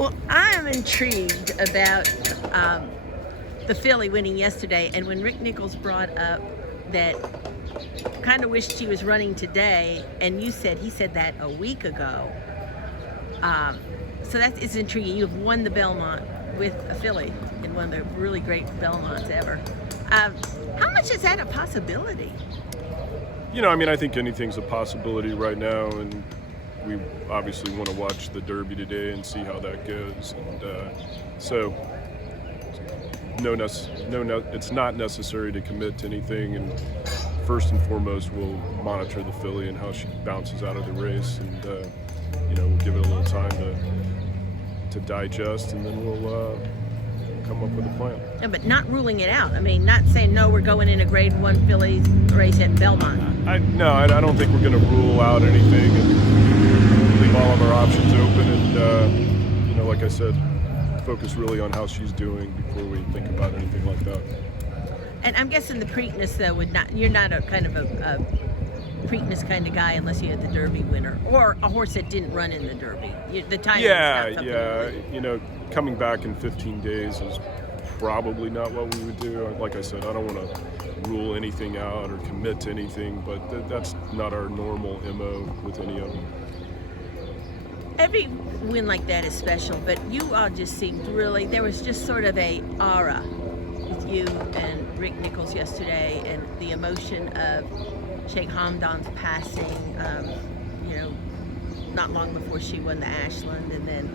Well, I am intrigued about the filly winning yesterday, and when Rick Nichols brought up that kind of wished she was running today, and he said that a week ago. So that is intriguing. You have won the Belmont with a filly in one of the really great Belmonts ever. How much is that a possibility? I think anything's a possibility right now, and we obviously want to watch the Derby today and see how that goes. And it's not necessary to commit to anything. And first and foremost, we'll monitor the filly and how she bounces out of the race, and we'll give it a little time to digest, and then we'll come up with a plan. Yeah, but not ruling it out. I mean, not saying no, we're going in a Grade 1 filly race at Belmont. I don't think we're going to rule out anything and leave all of our options open. And like I said, focus really on how she's doing before we think about anything like that. And I'm guessing the Preakness though you're not a kind of a Preakness kind of guy unless you had the Derby winner or a horse that didn't run in the Derby. The timing. Yeah. Coming back in 15 days is probably not what we would do. Like I said, I don't want to rule anything out or commit to anything, but that's not our normal MO with any of them. Every win like that is special, but you all just seemed there was just sort of a aura with you and Rick Nichols yesterday, and the emotion of Sheikh Hamdan's passing, not long before she won the Ashland, and then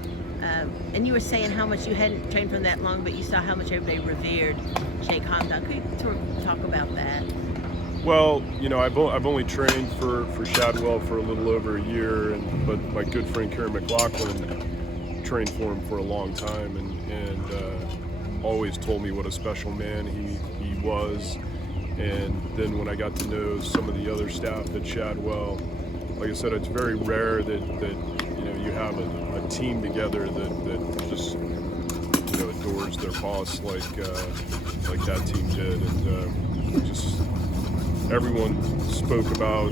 and you were saying how much you hadn't trained from that long, but you saw how much everybody revered Sheikh Hamdan. Could you sort of talk about that? Well, I've only trained for Shadwell for a little over a year, but my good friend Karen McLaughlin trained for him for a long time, and always told me what a special man he was. And then when I got to know some of the other staff at Shadwell, like I said, it's very rare that you have a team together that just adores their boss like that team did, and just everyone spoke about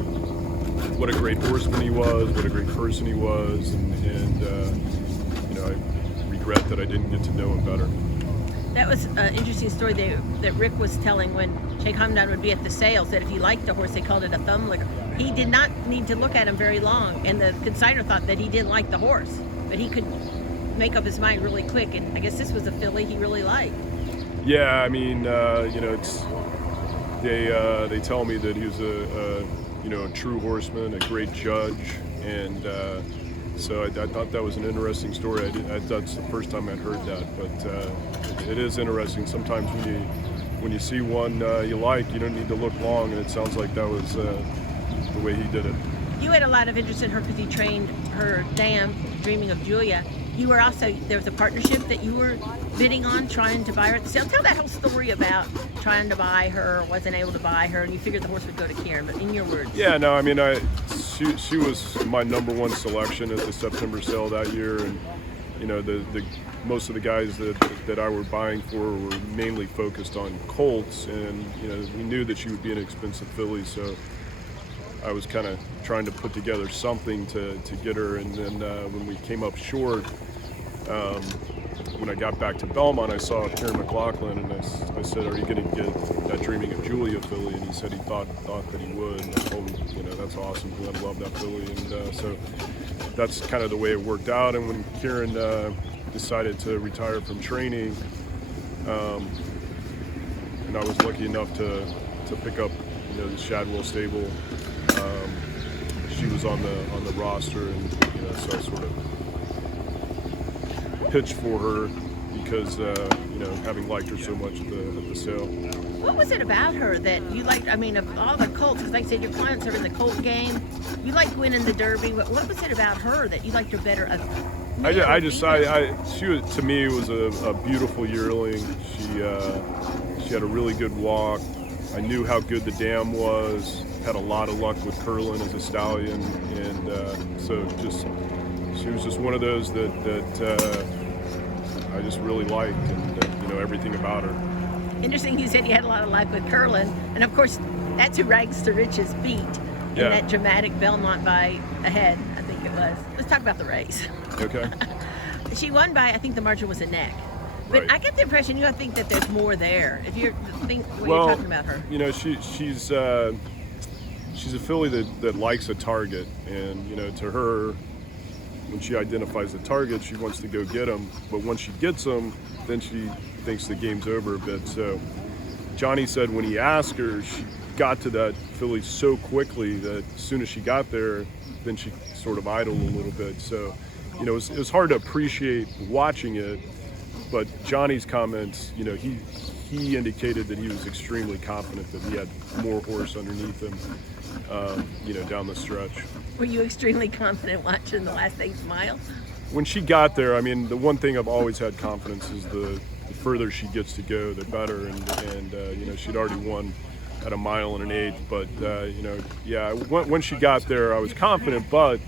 what a great horseman he was, what a great person he was, and I regret that I didn't get to know him better. That was an interesting story that Rick was telling when Sheikh Hamdan would be at the sales, that if he liked a horse, they called it a thumb licker. He did not need to look at him very long, and the consignor thought that he didn't like the horse, but he could make up his mind really quick, and I guess this was a filly he really liked. Yeah, I mean, they tell me that he was a true horseman, a great judge, and so I thought that was an interesting story. That's the first time I'd heard that, but it is interesting. Sometimes when you see one you like, you don't need to look long, and it sounds like that was the way he did it. You had a lot of interest in her because you trained her dam, Dreaming of Julia. You were there was a partnership that you were bidding on, trying to buy her at the sale. Tell that whole story about trying to buy her, wasn't able to buy her, and you figured the horse would go to Karen, but in your words. Yeah, no, I mean, she was my number one selection at the September sale that year, and the most of the guys that I were buying for were mainly focused on colts, and we knew that she would be an expensive filly, so I was kind of trying to put together something to get her. And then when we came up short, when I got back to Belmont, I saw Karen McLaughlin, and I said, "Are you going to get that Dreaming of Julia filly?" And he said he thought that he would. And I told him, that's awesome. I love that filly, and so that's kind of the way it worked out. And when Karen decided to retire from training, and I was lucky enough to pick up the Shadwell stable, she was on the roster, and so I sort of pitched for her because having liked her so much at the sale. What was it about her that you liked? I mean, of all the colts, because like I said, your clients are in the colt game. You liked winning the Derby. What was it about her that you liked her better? She was, to me, was a beautiful yearling. She had a really good walk. I knew how good the dam was. Had a lot of luck with Curlin as a stallion, and so she was just one of those that I just really liked, and everything about her. Interesting, you said you had a lot of luck with Curlin, and of course that's who Rags to Riches beat in that dramatic Belmont by a head, I think it was. Let's talk about the race. Okay. She won by, I think the margin was a neck. But Right. I get the impression you don't think that there's more there. If you're you're talking about her. You know, she's a filly that likes a target, and you know, to her, when she identifies a target, she wants to go get him. But once she gets him, then she thinks the game's over a bit. So Johnny said when he asked her, she got to that filly so quickly that as soon as she got there, then she sort of idled a little bit. So, you know, it was hard to appreciate watching it. But Johnny's comments, you know, he indicated that he was extremely confident that he had more horse underneath him, you know, down the stretch. Were you extremely confident watching the last 8 miles? When she got there, I mean, the one thing I've always had confidence is the further she gets to go, the better. And you know, she'd already won at 1 mile and an 1/8. But you know, yeah, when she got there, I was confident. But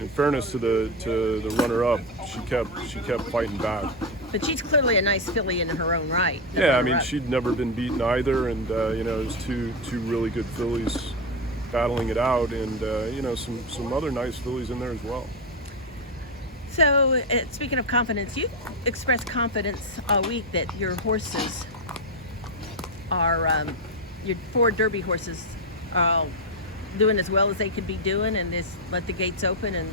in fairness to the runner-up, she kept fighting back. But she's clearly a nice filly in her own right. Yeah, I mean, she'd never been beaten either, and you know, it was two really good fillies battling it out, and you know, some other nice fillies in there as well. So, speaking of confidence, you expressed confidence all week that your horses are, your 4 Derby horses are doing as well as they could be doing, and just let the gates open and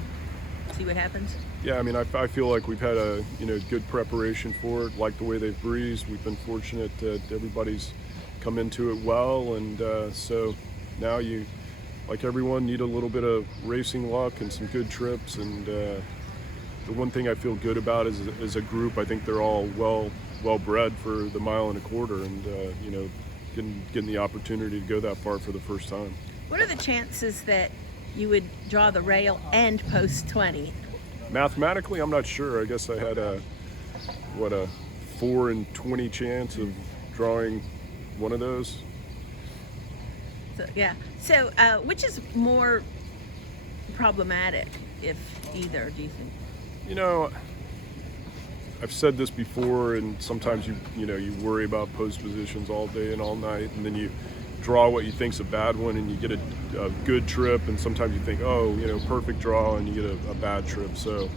see what happens? Yeah, I mean, I feel like we've had a, you know, good preparation for it, like the way they've breezed. We've been fortunate that everybody's come into it well, and so now you, like everyone, need a little bit of racing luck and some good trips. And the one thing I feel good about is, as a group, I think they're all well bred for the 1.25 miles, and you know, getting the opportunity to go that far for the first time. What are the chances that you would draw the rail and post 20? Mathematically, I'm not sure. I guess I had a 4 in 20 chance of drawing one of those. So, yeah. So, which is more problematic, if either, do you think? You know, I've said this before, and sometimes you know, you worry about post positions all day and all night, and then you draw what you think's a bad one, and you get a good trip, and sometimes you think, oh, you know, perfect draw, and you get a bad trip. So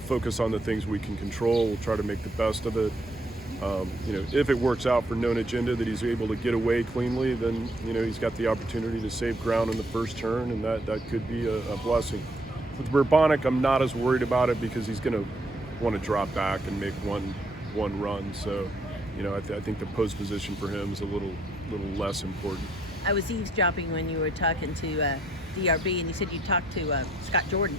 focus on the things we can control. We'll try to make the best of it. You know, if it works out for known agenda that he's able to get away cleanly, then you know, he's got the opportunity to save ground in the first turn, and that could be a blessing. With Bourbonic, I'm not as worried about it because he's going to want to drop back and make one run. So, you know, I think the post position for him is a little less important. I was eavesdropping when you were talking to DRB, and you said you talked to Scott Jordan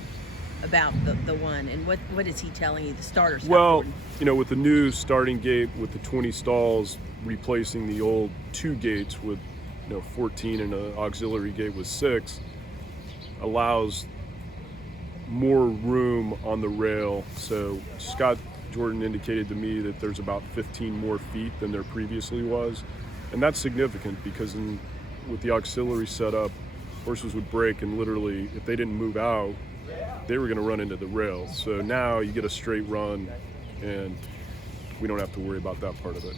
about the one, and what is he telling you, the starter, Scott Jordan? You know, with the new starting gate with the 20 stalls replacing the old 2 gates with, you know, 14 and an auxiliary gate with 6, allows more room on the rail. So Scott Jordan indicated to me that there's about 15 more feet than there previously was, and that's significant because with the auxiliary setup, horses would break, and literally, if they didn't move out, they were going to run into the rail. So now you get a straight run, and we don't have to worry about that part of it.